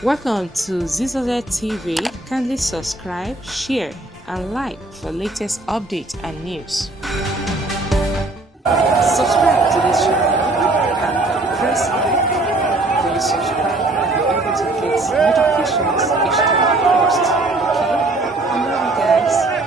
Welcome to Zisodel TV. Kindly subscribe, share, and like for latest updates and news. Subscribe to this channel and press like when you subscribe and be able to get notifications each time I post. Okay? I love you guys.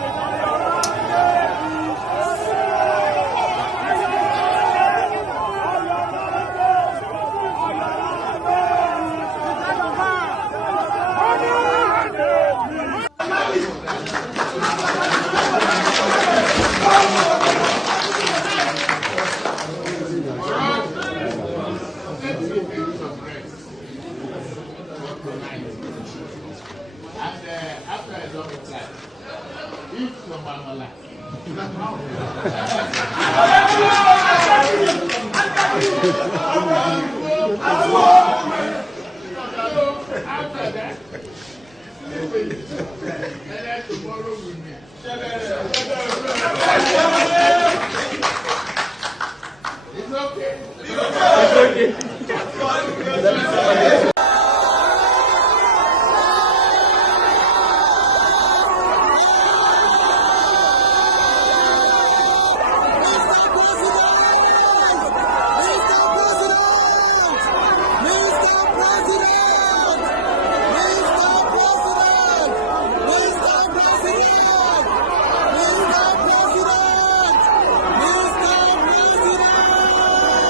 After I drop it like, eat your mama like. After that, and tomorrow with me. It's okay. It's okay.